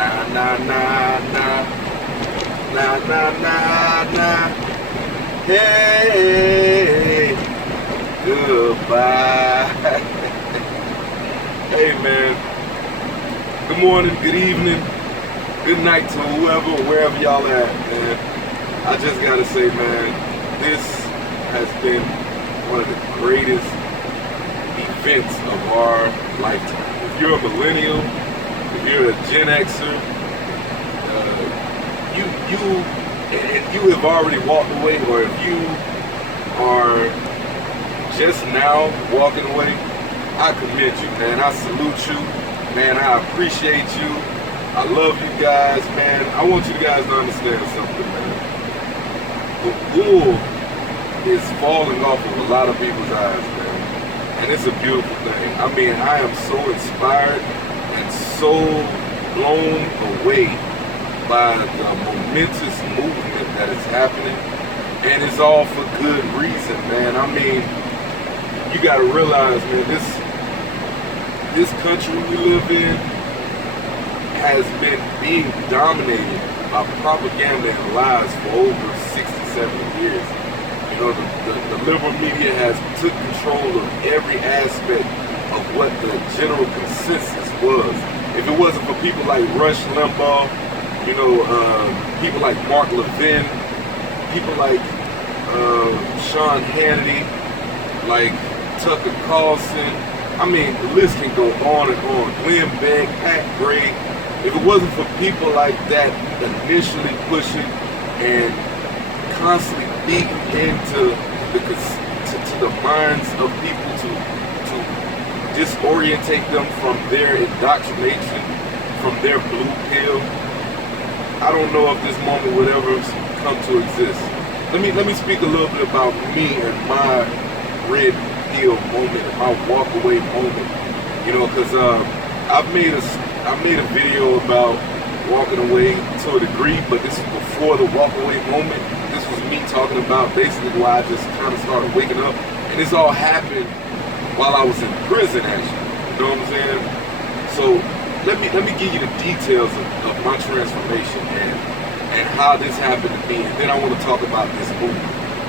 Nah, nah, nah, nah. Nah, nah, nah, nah. Hey, goodbye. Hey, man. Good morning, good evening, good night to whoever, wherever y'all at, man. I just gotta say, man, this has been one of the greatest events of our lifetime. If you're a millennial, if you're a Gen Xer, you have already walked away, or if you are just now walking away, I commend you, man. I salute you, man. I appreciate you. I love you guys, man. I want you guys to understand something, man. The wool is falling off of a lot of people's eyes, man. And it's a beautiful thing. I mean, I am so inspired and so blown away by the momentous movement that is happening. And it's all for good reason, man. I mean, you gotta realize, man, this country we live in has been being dominated by propaganda and lies for over 60, 70 years. You know, the liberal media has took control of every aspect of what the general consensus was. If it wasn't for people like Rush Limbaugh, you know, people like Mark Levin, people like Sean Hannity, like Tucker Carlson, I mean, the list can go on and on. Glenn Beck, Pat Gray. If it wasn't for people like that initially pushing and constantly beating into the minds of people to disorientate them from their indoctrination, from their blue pill, I don't know if this moment would ever come to exist. Let me speak a little bit about me and my red pill moment, and my walk away moment. You know, because I made a video about walking away to a degree, but this is before the walk away moment. This was me talking about basically why I just kind of started waking up, and this all happened while I was in prison, actually. You know what I'm saying? So let me give you the details of my transformation and how this happened to me, and then I want to talk about this movement,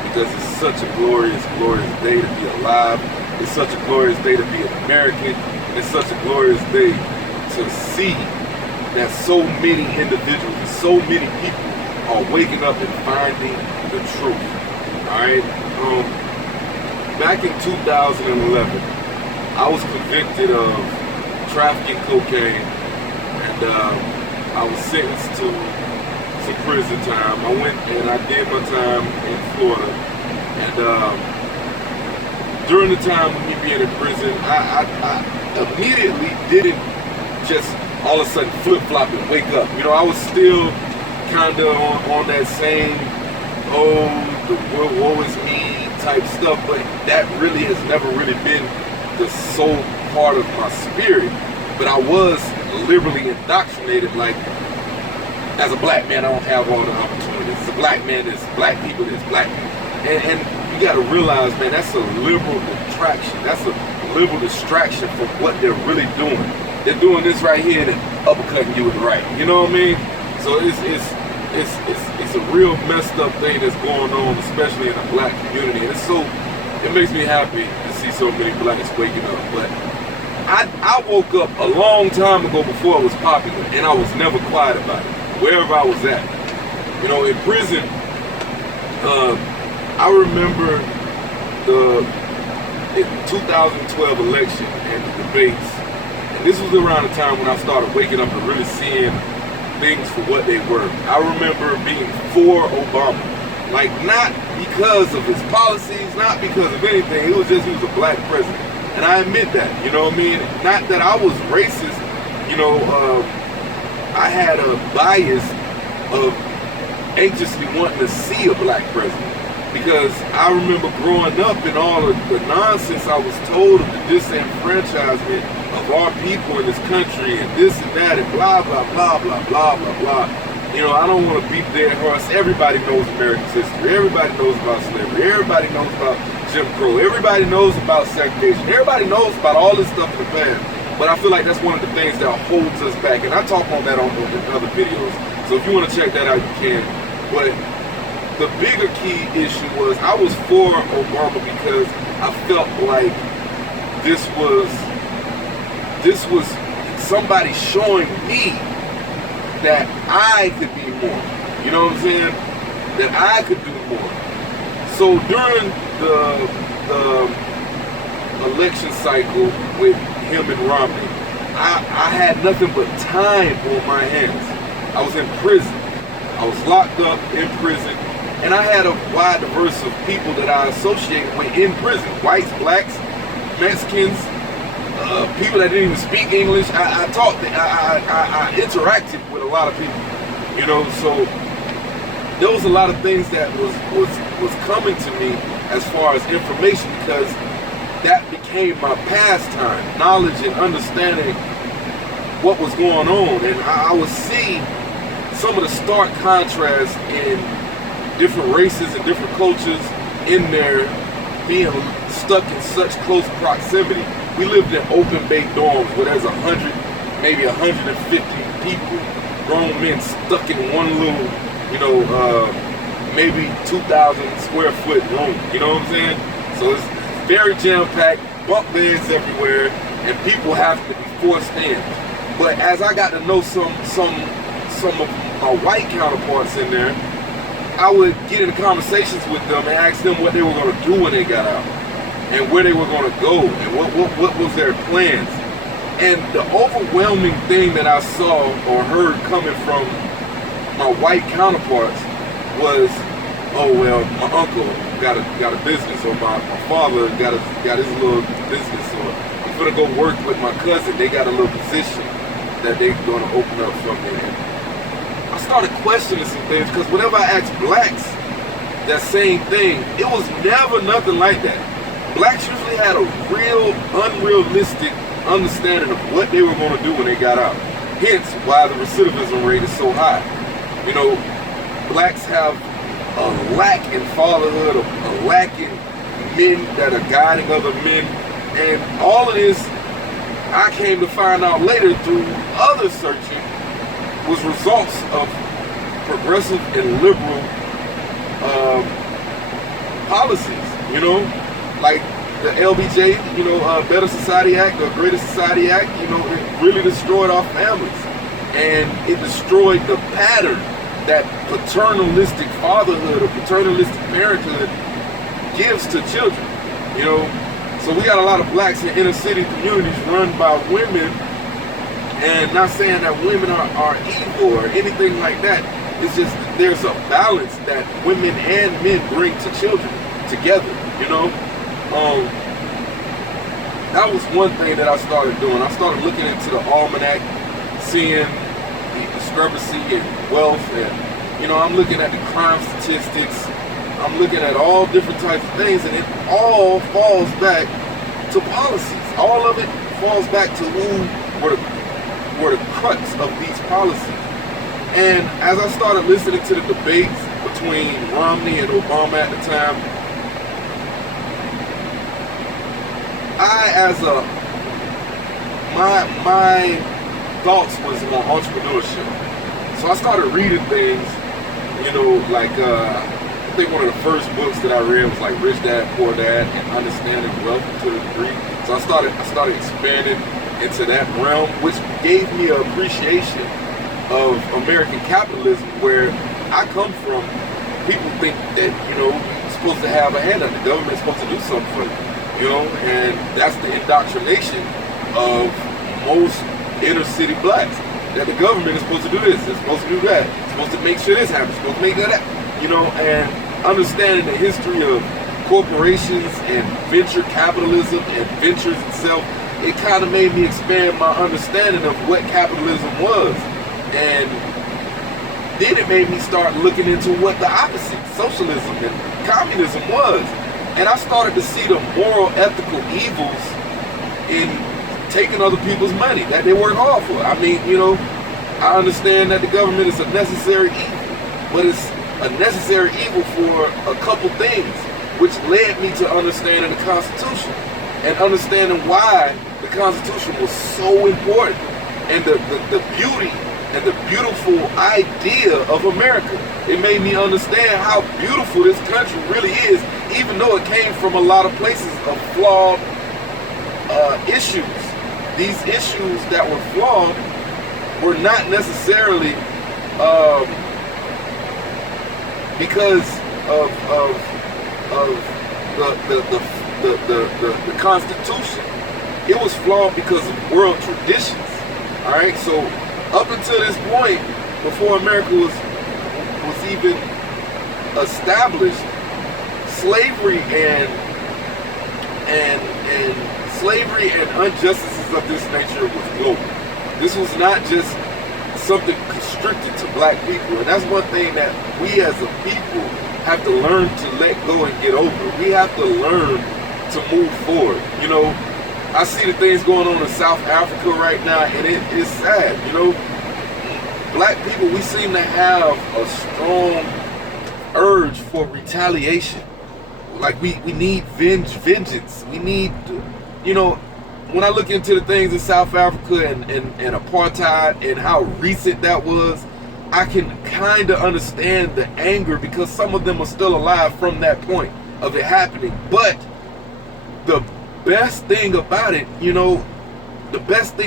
because it's such a glorious, glorious day to be alive. It's such a glorious day to be an American, and it's such a glorious day to see that so many individuals and so many people are waking up and finding the truth. All right. Back in 2011, I was convicted of trafficking cocaine, and I was sentenced to some prison time. I went and I did my time in Florida, and during the time of me being in prison, I immediately didn't just all of a sudden flip-flop and wake up. You know, I was still kind of on that same, oh, the woe is me type stuff, but that really has never really been the sole part of my spirit. But I was liberally indoctrinated, like, as a black man, I don't have all the opportunities. As a black man, there's black people, there's black people. And you got to realize, man, that's a liberal distraction. That's a liberal distraction from what they're really doing. They're doing this right here and uppercutting you with the right. You know what I mean? So it's a real messed up thing that's going on, especially in the black community. And it makes me happy to see so many blacks waking up. But I woke up a long time ago before it was popular, and I was never quiet about it, wherever I was at. You know, in prison, I remember the 2012 election and the debates. And this was around the time when I started waking up and really seeing things for what they were. I remember being for Obama. Like, not because of his policies, not because of anything. It was just he was a black president. And I admit that, you know what I mean? Not that I was racist, you know, I had a bias of anxiously wanting to see a black president. Because I remember growing up and all of the nonsense I was told of the disenfranchisement of our people in this country and this and that and blah, blah, blah, blah, blah, blah, blah. You know, I don't want to beat the dead horse. Everybody knows America's history. Everybody knows about slavery. Everybody knows about Jim Crow. Everybody knows about segregation. Everybody knows about all this stuff in the past. But I feel like that's one of the things that holds us back. And I talk on that in other videos. So if you want to check that out, you can. But the bigger key issue was I was for Obama because I felt like this was somebody showing me that I could be more. You know what I'm saying? That I could do more. So during the election cycle with him and Romney, I had nothing but time on my hands. I was in prison. I was locked up in prison. And I had a wide diverse of people that I associated with in prison. Whites, blacks, Mexicans, people that didn't even speak English. I interacted with a lot of people, you know, so there was a lot of things that was coming to me as far as information, because that became my pastime, knowledge and understanding what was going on. And I would see some of the stark contrast in different races and different cultures in there being stuck in such close proximity. We lived in open bay dorms where there's 100, maybe 150 people, grown men stuck in one little, you know, maybe 2,000 square foot room. You know what I'm saying? So it's very jam-packed, bunk beds everywhere, and people have to be forced in. But as I got to know some of my white counterparts in there, I would get into conversations with them and ask them what they were going to do when they got out, and where they were going to go, and what was their plans. And the overwhelming thing that I saw or heard coming from my white counterparts was, oh well, my uncle got a business, or my father got his little business, or I'm gonna go work with my cousin, they got a little position that they're gonna open up for me. And I started questioning some things, because whenever I asked blacks that same thing, it was never nothing like that. Blacks usually had a real unrealistic understanding of what they were going to do when they got out. Hence why the recidivism rate is so high. You know, blacks have a lack in fatherhood, a lack in men that are guiding other men, and all of this, I came to find out later through other searching, was results of progressive and liberal policies. You know, like the LBJ, you know, Better Society Act, the Greater Society Act, you know, it really destroyed our families. And it destroyed the pattern that paternalistic fatherhood or paternalistic parenthood gives to children, you know. So we got a lot of blacks in inner city communities run by women, and not saying that women are evil or anything like that. It's just there's a balance that women and men bring to children together, you know. That was one thing that I started doing. I started looking into the almanac, seeing the discrepancy in wealth, and, you know, I'm looking at the crime statistics. I'm looking at all different types of things, and it all falls back to policies. All of it falls back to who were the crux of these policies. And as I started listening to the debates between Romney and Obama at the time, my thoughts was on entrepreneurship. So I started reading things, you know, like I think one of the first books that I read was like Rich Dad, Poor Dad, and Understanding Wealth to a degree. So I started expanding into that realm, which gave me an appreciation of American capitalism, where I come from. People think that, you know, you're supposed to have a hand on the government's supposed to do something for you, you know, and that's the indoctrination of most inner city blacks, that the government is supposed to do this, it's supposed to do that, it's supposed to make sure this happens, it's supposed to make that happen, you know. And understanding the history of corporations and venture capitalism and ventures itself, it kind of made me expand my understanding of what capitalism was. And then it made me start looking into what the opposite, socialism and communism, was. And I started to see the moral, ethical evils in taking other people's money that they work hard for. I mean, you know, I understand that the government is a necessary evil, but it's a necessary evil for a couple things, which led me to understanding the Constitution and understanding why the Constitution was so important, and the beauty and the beautiful idea of America. It made me understand how beautiful this country really is, even though it came from a lot of places of flawed issues. These issues that were flawed were not necessarily because of the Constitution. It was flawed because of world traditions. All right, so up until this point, before America was even established, slavery and slavery and injustices of this nature was global. This was not just something constricted to black people, and that's one thing that we as a people have to learn to let go and get over. We have to learn to move forward. You know, I see the things going on in South Africa right now, and it is sad. You know, black people, we seem to have a strong urge for retaliation. Like we need vengeance. We need, you know, when I look into the things in South Africa and apartheid and how recent that was, I can kind of understand the anger because some of them are still alive from that point of it happening. But the best thing about it, you know, the best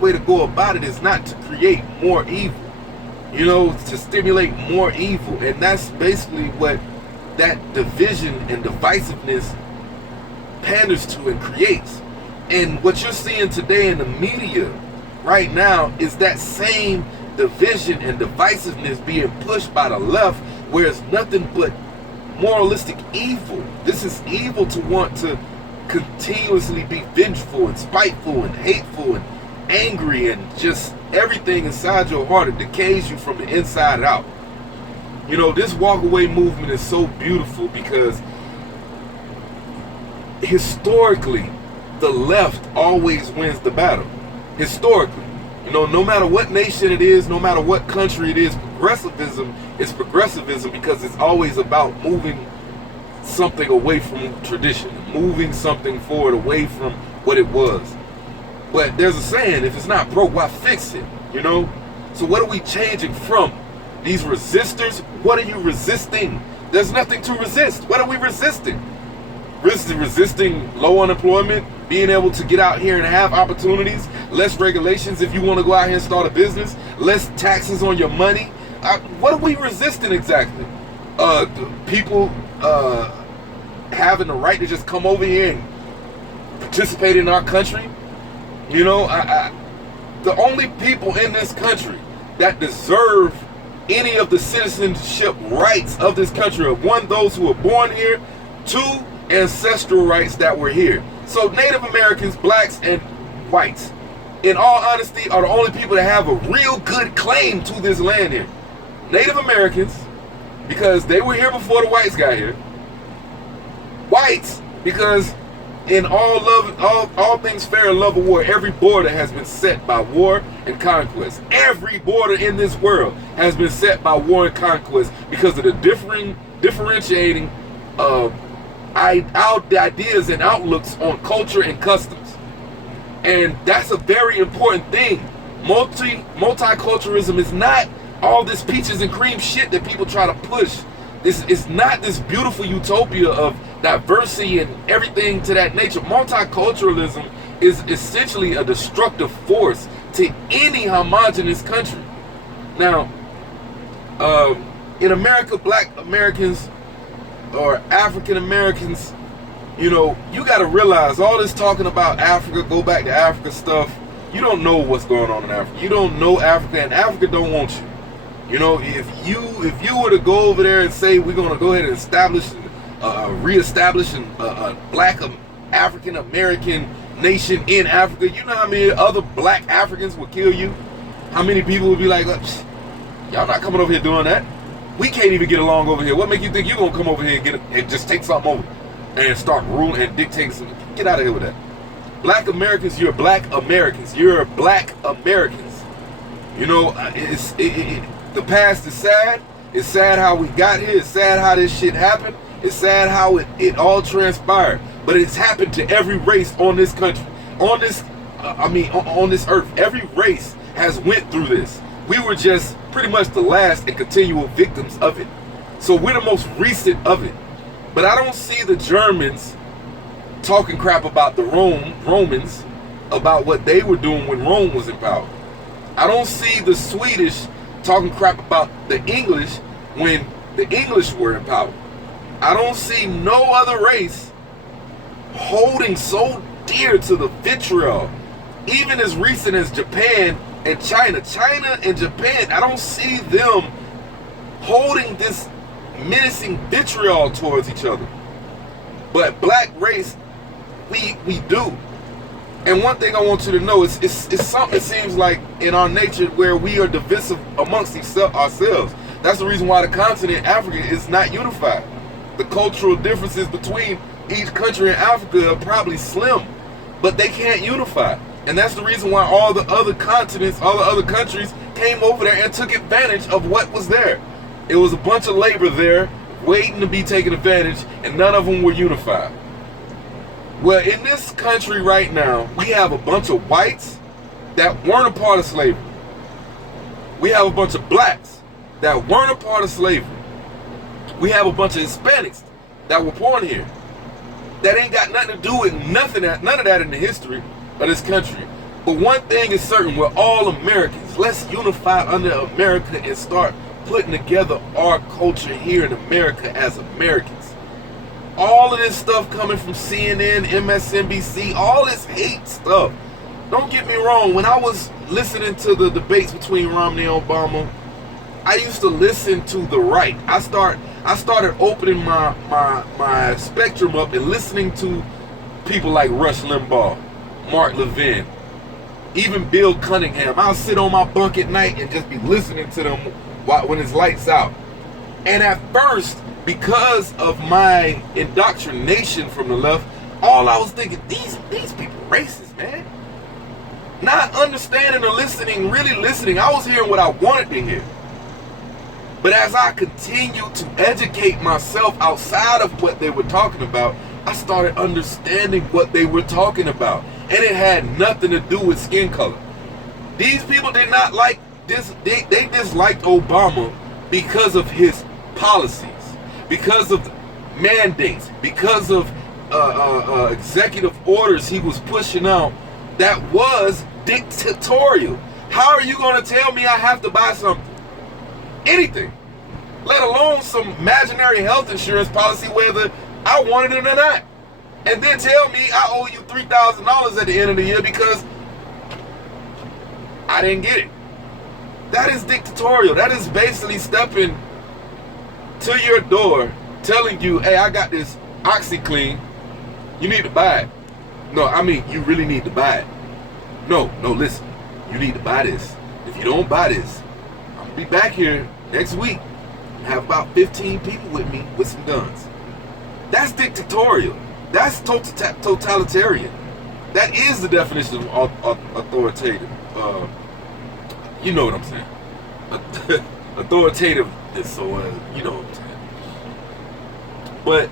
way to go about it is not to create more evil, you know, to stimulate more evil. And that's basically what that division and divisiveness panders to and creates. And what you're seeing today in the media right now is that same division and divisiveness being pushed by the left, where it's nothing but moralistic evil. This is evil to want to continuously be vengeful and spiteful and hateful and angry, and just everything inside your heart. It decays you from the inside out. You know, this walk away movement is so beautiful because historically the left always wins the battle. Historically, you know, no matter what nation it is, no matter what country it is, progressivism is progressivism because it's always about moving something away from tradition, moving something forward away from what it was. But there's a saying, if it's not broke, why fix it? You know? So what are we changing from? These resistors? What are you resisting? There's nothing to resist. What are we resisting? Resisting low unemployment, being able to get out here and have opportunities, less regulations if you want to go out here and start a business, less taxes on your money. What are we resisting exactly? People having the right to just come over here and participate in our country. You know, the only people in this country that deserve any of the citizenship rights of this country are, one, those who were born here, two, ancestral rights that were here. So Native Americans, blacks, and whites, in all honesty, are the only people that have a real good claim to this land here. Native Americans, because they were here before the whites got here. Whites, because in all things fair and love of war, every border has been set by war and conquest. Every border in this world has been set by war and conquest because of the differentiating ideas and outlooks on culture and customs. And that's a very important thing. Multiculturalism is not all this peaches and cream shit that people try to push. This is not this beautiful utopia of diversity and everything to that nature. Multiculturalism is essentially a destructive force to any homogenous country. Now, in America, black Americans or African Americans, you know, you got to realize all this talking about Africa, go back to Africa stuff, you don't know what's going on in Africa. You don't know Africa, and Africa don't want you. You know, if you were to go over there and say we're going to go ahead and establish, reestablish a black African American nation in Africa, you know how many other black Africans would kill you? How many people would be like, y'all not coming over here doing that? We can't even get along over here. What make you think you're going to come over here and just take something over and start ruling and dictating something? Get out of here with that. Black Americans, you're black Americans. You're black Americans. You know, the past is sad. It's sad how we got here. It's sad how this shit happened. It's sad how it all transpired. But it's happened to every race on this country. on this, on this earth. Every race has went through this. We were just pretty much the last and continual victims of it. So we're the most recent of it. But I don't see the Germans talking crap about the Romans, about what they were doing when Rome was in power. I don't see the Swedish talking crap about the English when the English were in power. I don't see no other race holding so dear to the vitriol. Even as recent as Japan and China. China and Japan, I don't see them holding this menacing vitriol towards each other. But black race, we do. And one thing I want you to know is it's something it seems like in our nature where we are divisive amongst ourselves. That's the reason why the continent Africa is not unified. The cultural differences between each country in Africa are probably slim, but they can't unify. And that's the reason why all the other continents, all the other countries came over there and took advantage of what was there. It was a bunch of labor there waiting to be taken advantage, and none of them were unified. Well, in this country right now, we have a bunch of whites that weren't a part of slavery. We have a bunch of blacks that weren't a part of slavery. We have a bunch of Hispanics that were born here that ain't got nothing to do with none of that in the history of this country. But one thing is certain, we're all Americans. Let's unify under America and start putting together our culture here in America as Americans. All of this stuff coming from CNN, MSNBC, all this hate stuff. Don't get me wrong, when I was listening to the debates between Romney and Obama, I used to listen to the right. I started opening my spectrum up and listening to people like Rush Limbaugh, Mark Levin, even Bill Cunningham. I'll sit on my bunk at night and just be listening to them when it's lights out. And at first, because of my indoctrination from the left, all I was thinking, these people racist, man. Not understanding or listening, really listening. I was hearing what I wanted to hear. But as I continued to educate myself outside of what they were talking about, I started understanding what they were talking about. And it had nothing to do with skin color. These people did not like this. They disliked Obama because of his policies, because of mandates, because of executive orders he was pushing out that was dictatorial. How are you going to tell me I have to buy something? Anything, let alone some imaginary health insurance policy whether I want it or not, and then tell me I owe you $3,000 at the end of the year because I didn't get it. That is dictatorial. That is basically stepping to your door telling you, hey, I got this OxyClean, you need to buy it. No, I mean, you really need to buy it. No, listen, you need to buy this. If you don't buy this, be back here next week and have about 15 people with me with some guns. That's dictatorial. That's totalitarian. That is the definition of authoritative. You know what I'm saying. Authoritativeness, so you know what I'm saying. But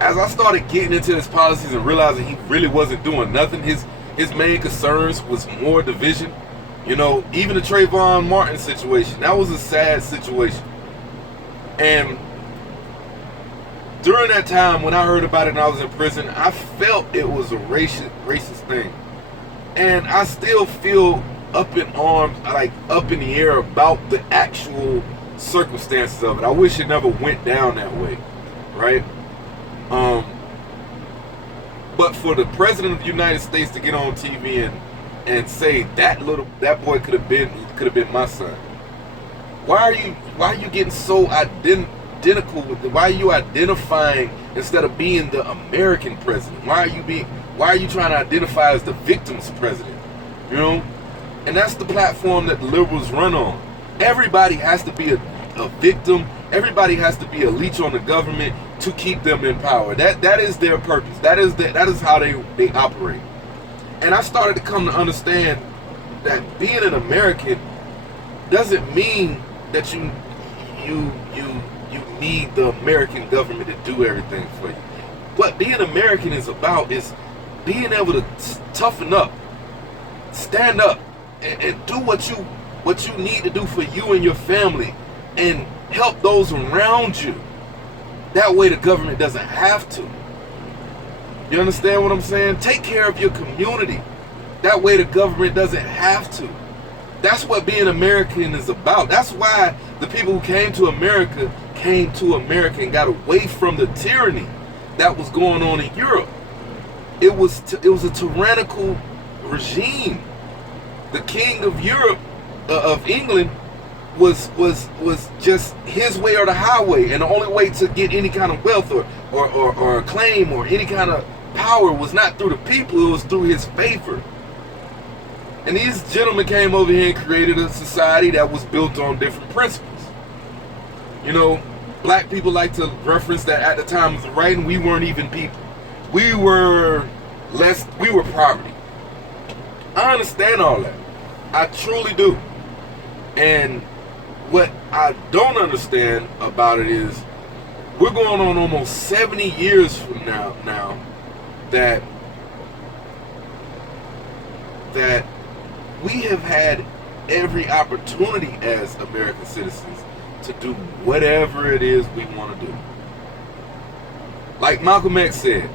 as I started getting into his policies and realizing he really wasn't doing nothing, his main concerns was more division. You know, even the Trayvon Martin situation, that was a sad situation. And during that time, when I heard about it and I was in prison, I felt it was a racist thing. And I still feel up in arms, like up in the air about the actual circumstances of it. I wish it never went down that way, right? But for the president of the United States to get on TV and say that boy could have been my son. Why are you getting so identical with it? Why are you identifying instead of being the American president? Why are you trying to identify as the victim's president? You know? And that's the platform that the liberals run on. Everybody has to be a victim. Everybody has to be a leech on the government to keep them in power. That is their purpose. That is how they operate. And I started to come to understand that being an American doesn't mean that you need the American government to do everything for you. What being American is about is being able to toughen up, stand up, and do what you need to do for you and your family, and help those around you. That way the government doesn't have to. You understand what I'm saying? Take care of your community. That way the government doesn't have to. That's what being American is about. That's why the people who came to America and got away from the tyranny that was going on in Europe. It was a tyrannical regime. The king of Europe, of England, was just his way or the highway, and the only way to get any kind of wealth or acclaim or any kind of power was not through the people, it was through his favor. And these gentlemen came over here and created a society that was built on different principles. You know, black people like to reference that at the time of the writing, we weren't even people. We were property. I understand all that. I truly do. And what I don't understand about it is we're going on almost 70 years from now that we have had every opportunity as American citizens to do whatever it is we want to do. Like Malcolm X said,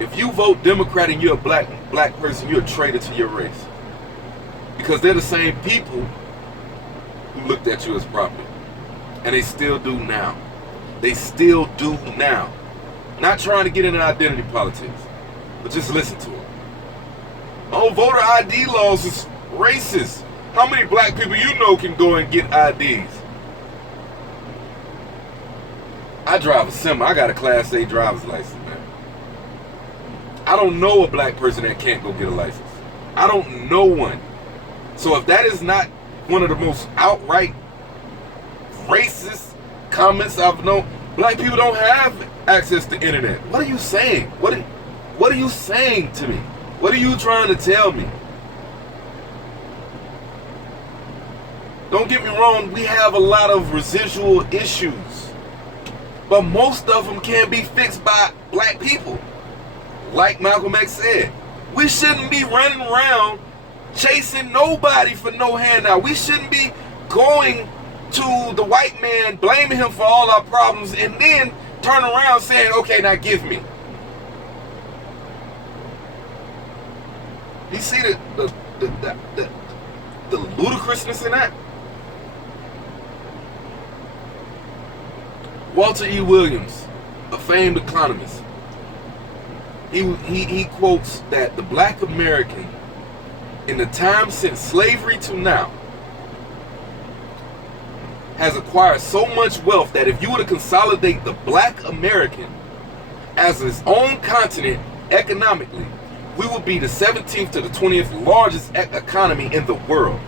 if you vote Democrat and you're a black person, you're a traitor to your race. Because they're the same people who looked at you as property. And they still do now. They still do now. Not trying to get into identity politics, but just listen to them. Oh, voter ID laws is racist. How many black people you know can go and get IDs? I drive a semi. I got a Class A driver's license, man. I don't know a black person that can't go get a license. I don't know one. So if that is not one of the most outright racist comments I've known, black people don't have access to internet. What are you saying? What are you saying to me? What are you trying to tell me? Don't get me wrong, we have a lot of residual issues, but most of them can be fixed by black people. Like Malcolm X said, we shouldn't be running around chasing nobody for no handout. We shouldn't be going to the white man, blaming him for all our problems, and then turn around saying, okay, now give me. You see the ludicrousness in that? Walter E. Williams, a famed economist, he quotes that the black American, in the time since slavery to now, has acquired so much wealth that if you were to consolidate the black American as its own continent economically, we would be the 17th to the 20th largest economy in the world.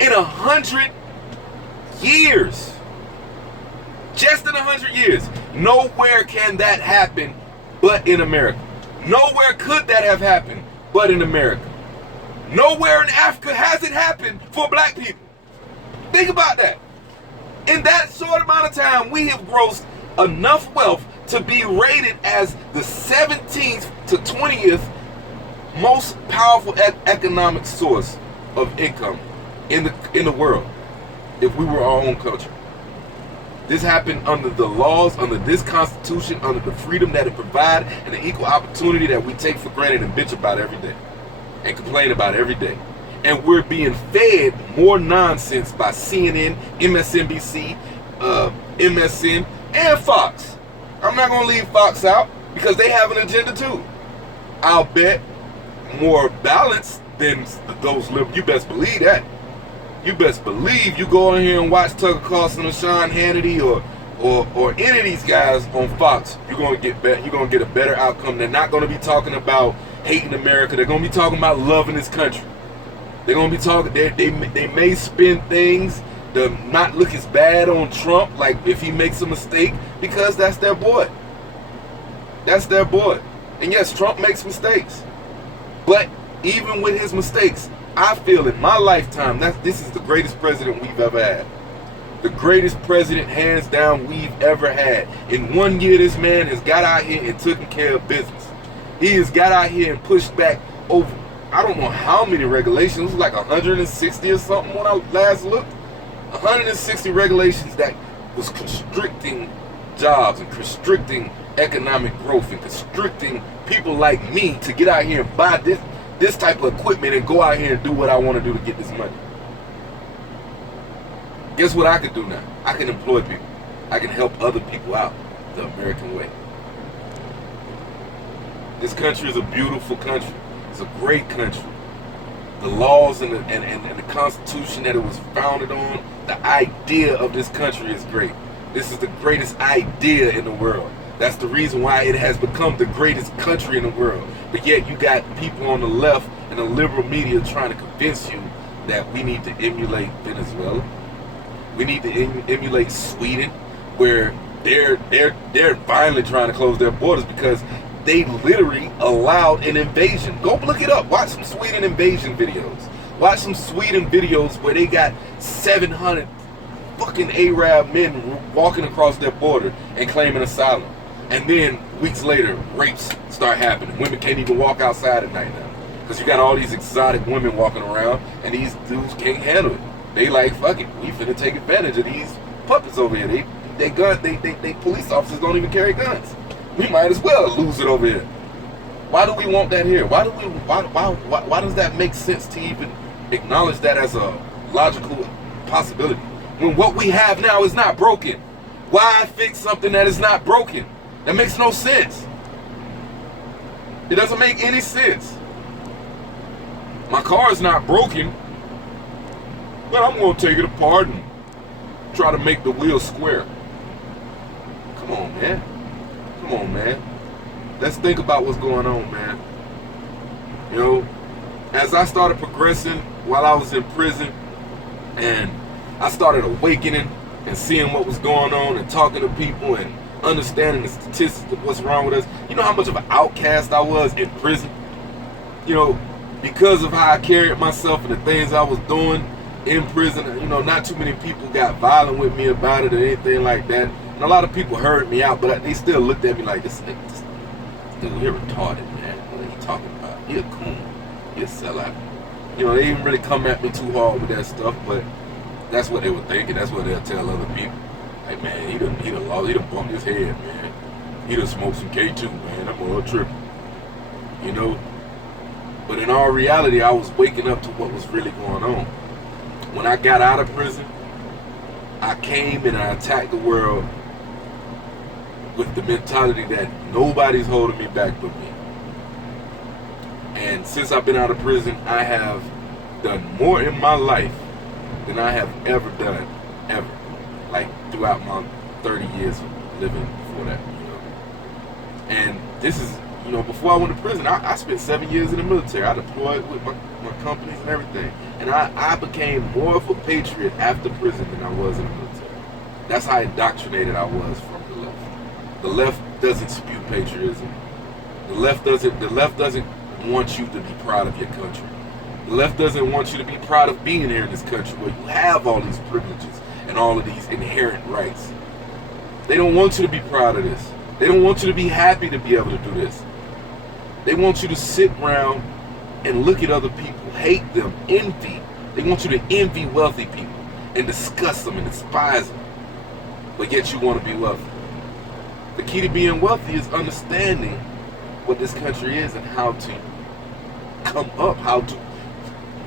In 100 years. Just in 100 years. Nowhere can that happen but in America. Nowhere could that have happened but in America. Nowhere in Africa has it happened for black people. Think about that. In that short amount of time, we have grossed enough wealth to be rated as the 17th to 20th most powerful economic source of income in the world, if we were our own country. This happened under the laws, under this Constitution, under the freedom that it provides, and the equal opportunity that we take for granted and bitch about every day and complain about every day. And we're being fed more nonsense by CNN, MSNBC, MSN, and Fox. I'm not going to leave Fox out because they have an agenda too. I'll bet more balanced than those liberals. You best believe that. You best believe you go in here and watch Tucker Carlson or Sean Hannity or any of these guys on Fox. You're going to get a better outcome. They're not going to be talking about hating America. They're going to be talking about loving this country. They're going to be talking. They may spin things to not look as bad on Trump, like if he makes a mistake, because that's their boy. That's their boy. And yes, Trump makes mistakes. But even with his mistakes, I feel in my lifetime this is the greatest president we've ever had. The greatest president, hands down, we've ever had. In 1 year, this man has got out here and taken care of business. He has got out here and pushed back over, I don't know how many regulations. It was like 160 or something when I last looked. 160 regulations that was constricting jobs and constricting economic growth and constricting people like me to get out here and buy this type of equipment and go out here and do what I want to do to get this money. Guess what I can do now? I can employ people. I can help other people out the American way. This country is a beautiful country. It's a great country. The laws and the Constitution that it was founded on, the idea of this country is great. This is the greatest idea in the world. That's the reason why it has become the greatest country in the world. But yet you got people on the left and the liberal media trying to convince you that we need to emulate Venezuela. We need to emulate Sweden, where they're finally trying to close their borders because they literally allowed an invasion. Go look it up. Watch some Sweden invasion videos. Watch some Sweden videos where they got 700 fucking Arab men walking across their border and claiming asylum. And then weeks later, rapes start happening. Women can't even walk outside at night now because you got all these exotic women walking around, and these dudes can't handle it. They like, fuck it, we finna take advantage of these puppets over here. They police officers don't even carry guns. We might as well lose it over here. Why do we want that here? Why does that make sense to even acknowledge that as a logical possibility? When what we have now is not broken. Why fix something that is not broken? That makes no sense. It doesn't make any sense. My car is not broken, but I'm going to take it apart and try to make the wheel square. Come on, man. Come on, man. Let's think about what's going on, man. You know, as I started progressing while I was in prison, and I started awakening and seeing what was going on and talking to people and understanding the statistics of what's wrong with us. You know how much of an outcast I was in prison? You know, because of how I carried myself and the things I was doing in prison, you know, not too many people got violent with me about it or anything like that. And a lot of people heard me out, but they still looked at me like, this dude, you're retarded, man. What are you talking about? He a coon. He a sellout. You know, they didn't really come at me too hard with that stuff, but that's what they were thinking. That's what they'll tell other people. Like, man, he done bumped his head, man. He done smoked some K2, man. I'm all tripping. You know? But in all reality, I was waking up to what was really going on. When I got out of prison, I came and I attacked the world with the mentality that nobody's holding me back but me. And since I've been out of prison, I have done more in my life than I have ever done, ever. Like throughout my 30 years of living before that, you know. And this is, you know, before I went to prison, I spent 7 years in the military. I deployed with my companies and everything. And I became more of a patriot after prison than I was in the military. That's how indoctrinated I was from the left. The left doesn't spew patriotism. The left doesn't want you to be proud of your country. The left doesn't want you to be proud of being here in this country where you have all these privileges and all of these inherent rights. They don't want you to be proud of this. They don't want you to be happy to be able to do this. They want you to sit around and look at other people, hate them, envy. They want you to envy wealthy people and disgust them and despise them. But yet you want to be wealthy. The key to being wealthy is understanding what this country is and how to come up, how to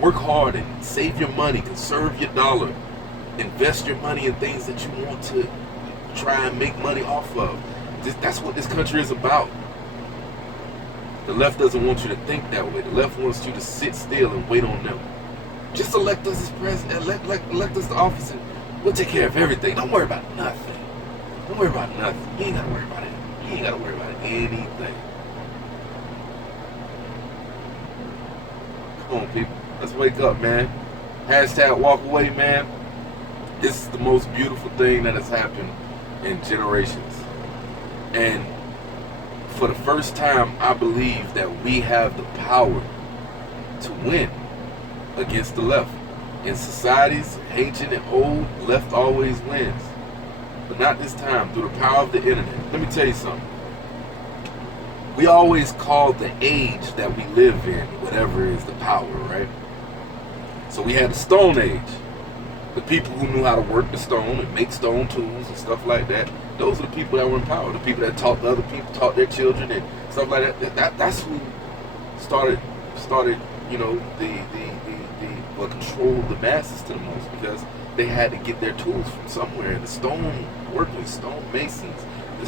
work hard and save your money, conserve your dollar, invest your money in things that you want to try and make money off of. That's what this country is about. The left doesn't want you to think that way. The left wants you to sit still and wait on them. Just elect us as president, elect us to office, and we'll take care of everything. Don't worry about nothing. Don't worry about nothing. You ain't gotta worry about it. You ain't gotta worry about anything. Come on, people. Let's wake up, man. Hashtag walk away, man. This is the most beautiful thing that has happened in generations. And for the first time, I believe that we have the power to win against the left. In societies, ancient and old, left always wins. But not this time, through the power of the internet. Let me tell you something. we always call the age that we live in whatever is the power, right? So we had the Stone Age. The people who knew how to work the stone and make stone tools and stuff like that. Those are the people that were in power. The people that taught the other people, taught their children and stuff like that. That's who started, well, controlled the masses to the most, because they had to get their tools from somewhere. The stone workers, stone masons, the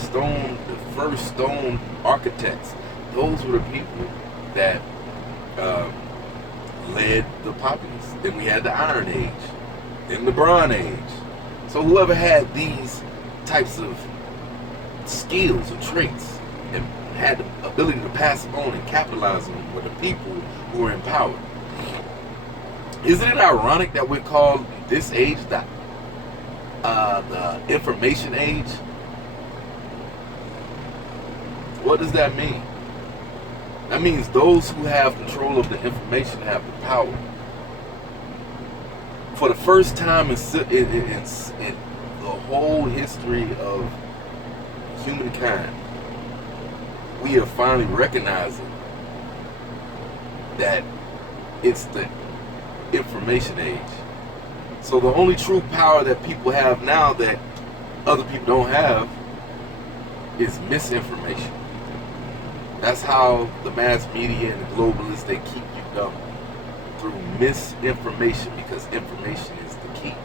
first stone architects. Those were the people that led the populace. Then we had the Iron Age, then the Bronze Age. So whoever had these types of skills or traits and had the ability to pass them on and capitalize on them were the people who were in power. Isn't it ironic that we're called this age the information age? What does that mean? That means those who have control of the information have the power. For the first time in the whole history of humankind, we are finally recognizing that it's the information age. So the only true power that people have now that other people don't have is misinformation. That's how the mass media and the globalists, they keep you dumb. Through misinformation, because information is the key.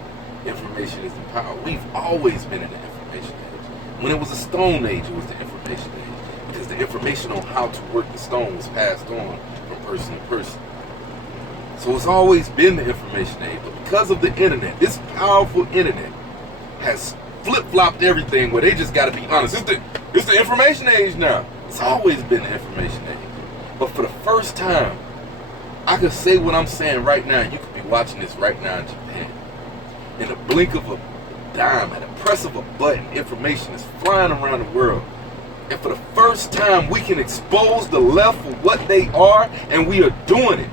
Information is the power. We've always been in the information age. When it was a stone age, it was the information age, because the information on how to work the stone was passed on from person to person. So it's always been the information age. But because of the internet, this powerful internet has flip-flopped everything where they just got to be honest. It's the information age now. It's always been the information age. But for the first time, I could say what I'm saying right now. You could be watching this right now in Japan. In the blink of a dime, at the press of a button, information is flying around the world. And for the first time, we can expose the left for what they are, and we are doing it.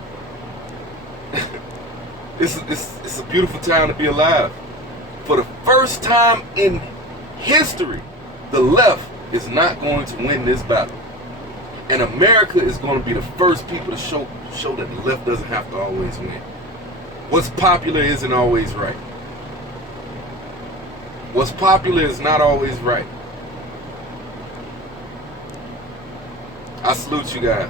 It's a beautiful time to be alive. For the first time in history, the left is not going to win this battle. And America is going to be the first people to show that the left doesn't have to always win. What's popular isn't always right. What's popular is not always right. I salute you guys.